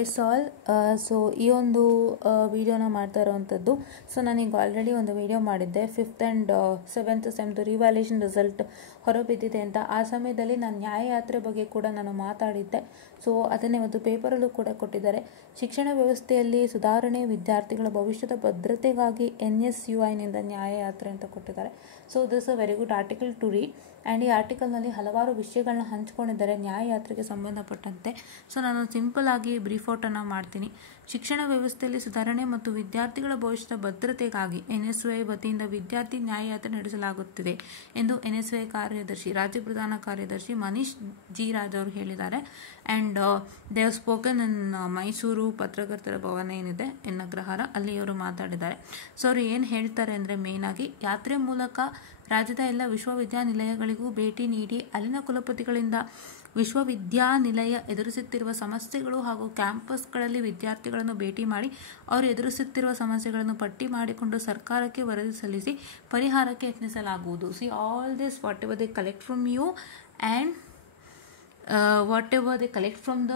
S all so ಈ ಒಂದು ವಿಡಿಯೋನ ಮಾಡ್ತಾ ಇರೋವಂಥದ್ದು. ಸೊ ನಾನೀಗ ಆಲ್ರೆಡಿ ಒಂದು ವಿಡಿಯೋ ಮಾಡಿದ್ದೆ 5th and 7th ಸೆಮ್ದು revaluation result ಹೊರಬಿದ್ದಿದೆ ಅಂತ. ಆ ಸಮಯದಲ್ಲಿ ನಾನು ನ್ಯಾಯಯಾತ್ರೆ ಬಗ್ಗೆ ಕೂಡ ನಾನು ಮಾತಾಡಿದ್ದೆ. ಸೊ ಅದನ್ನೇ ಒಂದು ಪೇಪರಲ್ಲೂ ಕೂಡ ಕೊಟ್ಟಿದ್ದಾರೆ. ಶಿಕ್ಷಣ ವ್ಯವಸ್ಥೆಯಲ್ಲಿ ಸುಧಾರಣೆ, ವಿದ್ಯಾರ್ಥಿಗಳ ಭವಿಷ್ಯದ ಭದ್ರತೆಗಾಗಿ NSUIನಿಂದ ನ್ಯಾಯಯಾತ್ರೆ ಅಂತ ಕೊಟ್ಟಿದ್ದಾರೆ. So this a very good article to read. And ಈ ಆರ್ಟಿಕಲ್ನಲ್ಲಿ ಹಲವಾರು ವಿಷಯಗಳನ್ನ ಹಂಚ್ಕೊಂಡಿದ್ದಾರೆ ನ್ಯಾಯಯಾತ್ರೆಗೆ ಸಂಬಂಧಪಟ್ಟಂತೆ. ಸೊ ನಾನು ಸಿಂಪಲ್ ಆಗಿ ಬ್ರೀಫ್ ಔಟನ್ನು ಮಾಡ್ತೀನಿ. ಶಿಕ್ಷಣ ವ್ಯವಸ್ಥೆಯಲ್ಲಿ ಸುಧಾರಣೆ ಮತ್ತು ವಿದ್ಯಾರ್ಥಿಗಳ ಭವಿಷ್ಯದ ಭದ್ರತೆಗಾಗಿ NSUI ವತಿಯಿಂದ ವಿದ್ಯಾರ್ಥಿ ನ್ಯಾಯಯಾತ್ರೆ ನಡೆಸಲಾಗುತ್ತಿದೆ ಎಂದು NSUI ಕಾರ್ಯದರ್ಶಿ, ರಾಜ್ಯ ಪ್ರಧಾನ ಕಾರ್ಯದರ್ಶಿ ಮನೀಶ್ ಜಿ ರಾಜ್ ಅವರು ಹೇಳಿದ್ದಾರೆ. ಆ್ಯಂಡ್ ದೇ ಹ್ಯಾವ್ ಸ್ಪೋಕನ್ ಇನ್ ಮೈಸೂರು ಪತ್ರಕರ್ತರ ಭವನ ಏನಿದೆ ಇನ್ ಅಗ್ರಹಾರ, ಅಲ್ಲಿ ಅವರು ಮಾತಾಡಿದ್ದಾರೆ. ಸೊ ಅವರು ಏನು ಹೇಳ್ತಾರೆ ಅಂದರೆ, ಮೇನ್ ಆಗಿ ಯಾತ್ರೆ ಮೂಲಕ ರಾಜ್ಯದ ಎಲ್ಲ ವಿಶ್ವವಿದ್ಯಾನಿಲಯಗಳಿಗೂ ಭೇಟಿ ನೀಡಿ ಅಲ್ಲಿನ ಕುಲಪತಿಗಳಿಂದ ವಿಶ್ವವಿದ್ಯಾನಿಲಯ ಎದುರಿಸುತ್ತಿರುವ ಸಮಸ್ಯೆಗಳು ಹಾಗೂ ಕ್ಯಾಂಪಸ್ಗಳಲ್ಲಿ ವಿದ್ಯಾರ್ಥಿಗಳನ್ನು ಭೇಟಿ ಮಾಡಿ ಅವರು ಎದುರಿಸುತ್ತಿರುವ ಸಮಸ್ಯೆಗಳನ್ನು ಪಟ್ಟಿ ಮಾಡಿಕೊಂಡು ಸರ್ಕಾರಕ್ಕೆ ವರದಿ ಸಲ್ಲಿಸಿ ಪರಿಹಾರಕ್ಕೆ ಯತ್ನಿಸಲಾಗುವುದು. See all this whatever they collect from you and whatever they collect from the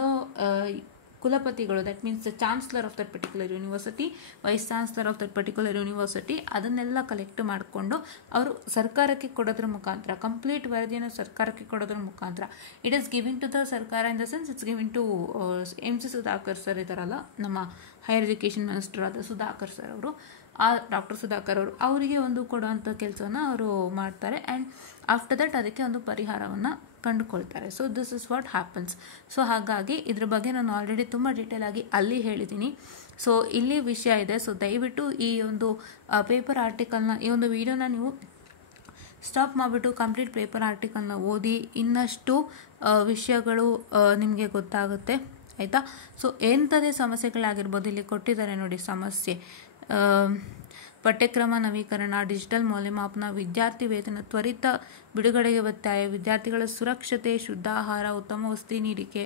ಕುಲಪತಿಗಳು, that means the chancellor of that particular university, vice chancellor of that particular university, ಅದನ್ನೆಲ್ಲ ಕಲೆಕ್ಟ್ ಮಾಡಿಕೊಂಡು ಅವರು ಸರ್ಕಾರಕ್ಕೆ ಕೊಡೋದ್ರ ಮುಖಾಂತರ, complete ವರದಿಯನ್ನು ಸರ್ಕಾರಕ್ಕೆ ಕೊಡೋದ್ರ ಮುಖಾಂತರ, it is giving to the sarkar in the sense it's giving to MC Sudhakar sir ಇದ್ದಾರಲ್ಲ, ನಮ್ಮ ಹೈಯರ್ ಎಜುಕೇಷನ್ ಮಿನಿಸ್ಟರ್ ಆದ ಸುಧಾಕರ್ ಸರ್ ಅವರು, ಡಾಕ್ಟರ್ ಸುಧಾಕರ್ ಅವರು, ಅವರಿಗೆ ಒಂದು ಕೊಡುವಂಥ ಕೆಲಸವನ್ನು ಅವರು ಮಾಡ್ತಾರೆ. ಆ್ಯಂಡ್ ಆಫ್ಟರ್ ದಟ್ ಅದಕ್ಕೆ ಒಂದು ಪರಿಹಾರವನ್ನು ಕಂಡುಕೊಳ್ತಾರೆ. So this is what happens. So ಹಾಗಾಗಿ ಇದ್ರ ಬಗ್ಗೆ ನಾನು ಆಲ್ರೆಡಿ ತುಂಬ ಡೀಟೇಲ್ ಆಗಿ ಅಲ್ಲಿ ಹೇಳಿದ್ದೀನಿ. ಸೊ ಇಲ್ಲಿ ವಿಷಯ ಇದೆ. ಸೊ ದಯವಿಟ್ಟು ಈ ಒಂದು ಪೇಪರ್ ಆರ್ಟಿಕಲ್ನ, ಈ ಒಂದು ವಿಡಿಯೋನ ನೀವು ಸ್ಟಾಪ್ ಮಾಡಿಬಿಟ್ಟು ಕಂಪ್ಲೀಟ್ ಪೇಪರ್ ಆರ್ಟಿಕಲ್ನ ಓದಿ, ಇನ್ನಷ್ಟು ವಿಷಯಗಳು ನಿಮಗೆ ಗೊತ್ತಾಗುತ್ತೆ, ಆಯಿತಾ. ಸೊ ಎಂಥದೇ ಸಮಸ್ಯೆಗಳಾಗಿರ್ಬೋದು, ಇಲ್ಲಿ ಕೊಟ್ಟಿದ್ದಾರೆ ನೋಡಿ ಸಮಸ್ಯೆ. ಪಠ್ಯಕ್ರಮ ನವೀಕರಣ, ಡಿಜಿಟಲ್ ಮೌಲ್ಯಮಾಪನ, ವಿದ್ಯಾರ್ಥಿ ವೇತನ ತ್ವರಿತ ಬಿಡುಗಡೆಗೆ ಒತ್ತಾಯ, ವಿದ್ಯಾರ್ಥಿಗಳ ಸುರಕ್ಷತೆ, ಶುದ್ಧ ಆಹಾರ, ಉತ್ತಮ ವಸತಿ ನೀಡಿಕೆ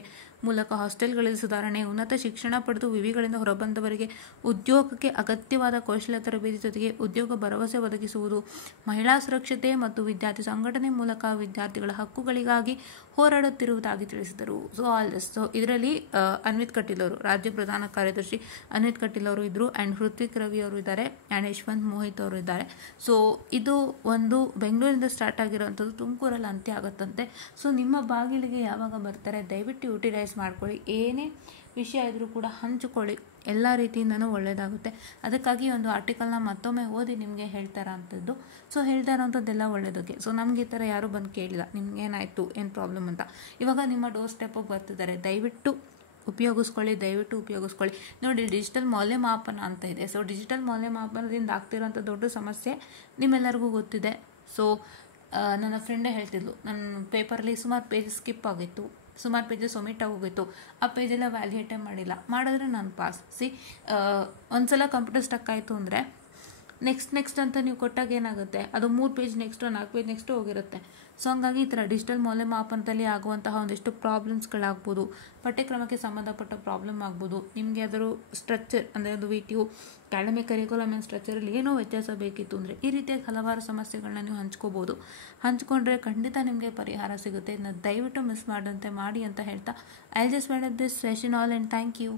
ಮೂಲಕ ಹಾಸ್ಟೆಲ್ಗಳಲ್ಲಿ ಸುಧಾರಣೆ, ಉನ್ನತ ಶಿಕ್ಷಣ ಪಡೆದು ವಿವಿಗಳಿಂದ ಹೊರಬಂದವರಿಗೆ ಉದ್ಯೋಗಕ್ಕೆ ಅಗತ್ಯವಾದ ಕೌಶಲ್ಯ ತರಬೇತಿ ಜೊತೆಗೆ ಉದ್ಯೋಗ ಭರವಸೆ ಒದಗಿಸುವುದು, ಮಹಿಳಾ ಸುರಕ್ಷತೆ ಮತ್ತು ವಿದ್ಯಾರ್ಥಿ ಸಂಘಟನೆ ಮೂಲಕ ವಿದ್ಯಾರ್ಥಿಗಳ ಹಕ್ಕುಗಳಿಗಾಗಿ ಹೋರಾಡುತ್ತಿರುವುದಾಗಿ ತಿಳಿಸಿದರು. So all this. ಸೊ ಇದರಲ್ಲಿ ಅನ್ವಿತ್ ಕಟೀಲ್ ಅವರು, ರಾಜ್ಯ ಪ್ರಧಾನ ಕಾರ್ಯದರ್ಶಿ ಅನ್ವಿತ್ ಕಟೀಲ್ ಅವರು ಇದ್ದರು, ಆ್ಯಂಡ್ ಹೃತ್ವಿಕ್ ರವಿ ಅವರು ಇದ್ದಾರೆ, ಆ್ಯಂಡ್ ಯಶವಂತ್ ಮೋಹಿತ್ ಅವರು ಇದ್ದಾರೆ. ಸೊ ಇದು ಒಂದು ಬೆಂಗಳೂರಿಂದ ಸ್ಟಾರ್ಟ್ ಆಗಿರುವಂಥದ್ದು, ತುಮಕೂರಲ್ಲಿ ಅಂತ್ಯ ಆಗುತ್ತಂತೆ. ಸೊ ನಿಮ್ಮ ಬಾಗಿಲಿಗೆ ಯಾವಾಗ ಬರ್ತಾರೆ ದಯವಿಟ್ಟು ಯುಟಿಲೈಸ್ ಮಾಡ್ಕೊಳ್ಳಿ. ಏನೇ ವಿಷಯ ಇದ್ರೂ ಕೂಡ ಹಂಚಿಕೊಳ್ಳಿ, ಎಲ್ಲ ರೀತಿಯಿಂದನೂ ಒಳ್ಳೆಯದಾಗುತ್ತೆ. ಅದಕ್ಕಾಗಿ ಒಂದು ಆರ್ಟಿಕಲ್ನ ಮತ್ತೊಮ್ಮೆ ಓದಿ ನಿಮಗೆ ಹೇಳ್ತಾರ ಅಂಥದ್ದು. ಸೊ ಹೇಳ್ತಾ ಇರೋಂಥದ್ದೆಲ್ಲ ಒಳ್ಳೆಯದಕ್ಕೆ. ಸೊ ನಮ್ಗೆ ಈ ಥರ ಯಾರೂ ಬಂದು ಕೇಳಿಲ್ಲ ನಿಮ್ಗೇನಾಯಿತು, ಏನು ಪ್ರಾಬ್ಲಮ್ ಅಂತ. ಇವಾಗ ನಿಮ್ಮ ಡೋರ್ ಸ್ಟೆಪ್ಪಿಗೆ ಬರ್ತಿದ್ದಾರೆ, ದಯವಿಟ್ಟು ಉಪಯೋಗಿಸ್ಕೊಳ್ಳಿ. ನೋಡಿ, ಡಿಜಿಟಲ್ ಮೌಲ್ಯಮಾಪನ ಅಂತ ಇದೆ. ಸೊ ಡಿಜಿಟಲ್ ಮೌಲ್ಯಮಾಪನದಿಂದ ಆಗ್ತಿರೋಂಥ ದೊಡ್ಡ ಸಮಸ್ಯೆ ನಿಮ್ಮೆಲ್ಲರಿಗೂ ಗೊತ್ತಿದೆ. ಸೊ ನನ್ನ ಫ್ರೆಂಡೇ ಹೇಳ್ತಿದ್ಲು, ನನ್ನ ಪೇಪರಲ್ಲಿ ಸುಮಾರು ಪೇಜ್ ಸ್ಕಿಪ್ ಆಗಿತ್ತು, ಸುಮಾರು ಪೇಜಸ್ ಒಮಿಟ್ ಆಗೋಗಿತ್ತು, ಆ ಪೇಜೆಲ್ಲ ವ್ಯಾಲ್ಯೂಯೇಟೇ ಮಾಡಿದ್ರೆ ನಾನು ಪಾಸ್. ಒಂದ್ಸಲ ಕಂಪ್ಯೂಟರ್ ಸ್ಟಕ್ ಆಯಿತು ಅಂದರೆ ನೆಕ್ಸ್ಟ್ ಅಂತ ನೀವು ಕೊಟ್ಟಾಗ ಏನಾಗುತ್ತೆ, ಅದು 3 ಪೇಜ್ ನೆಕ್ಸ್ಟು 4 ಪೇಜ್ ನೆಕ್ಸ್ಟು ಹೋಗಿರುತ್ತೆ. ಸೊ ಹಂಗಾಗಿ ಈ ಥರ ಡಿಜಿಟಲ್ ಮೌಲ್ಯಮಾಪನದಲ್ಲಿ ಆಗುವಂತಹ ಒಂದಿಷ್ಟು ಪ್ರಾಬ್ಲಮ್ಸ್ಗಳಾಗ್ಬೋದು, ಪಠ್ಯಕ್ರಮಕ್ಕೆ ಸಂಬಂಧಪಟ್ಟ ಪ್ರಾಬ್ಲಮ್ ಆಗ್ಬೋದು, ನಿಮಗೆ ಅದರ ಸ್ಟ್ರಕ್ಚರ್ ಅಂದರೆ ಒಂದು VTU ಅಕಾಡೆಮಿಕ್ ಕರಿಕ್ಯುಲಮ್ ಆ್ಯಂಡ್ ಸ್ಟ್ರಕ್ಚರಲ್ಲಿ ಏನೋ ವ್ಯತ್ಯಾಸ ಬೇಕಿತ್ತು ಅಂದರೆ ಈ ರೀತಿಯಾಗಿ ಹಲವಾರು ಸಮಸ್ಯೆಗಳನ್ನ ನೀವು ಹಂಚ್ಕೊಂಡ್ರೆ ಖಂಡಿತ ನಿಮಗೆ ಪರಿಹಾರ ಸಿಗುತ್ತೆ. ಇದನ್ನ ದಯವಿಟ್ಟು ಮಿಸ್ ಮಾಡದಂತೆ ಮಾಡಿ ಅಂತ ಹೇಳ್ತಾ I just want this session all and thank you.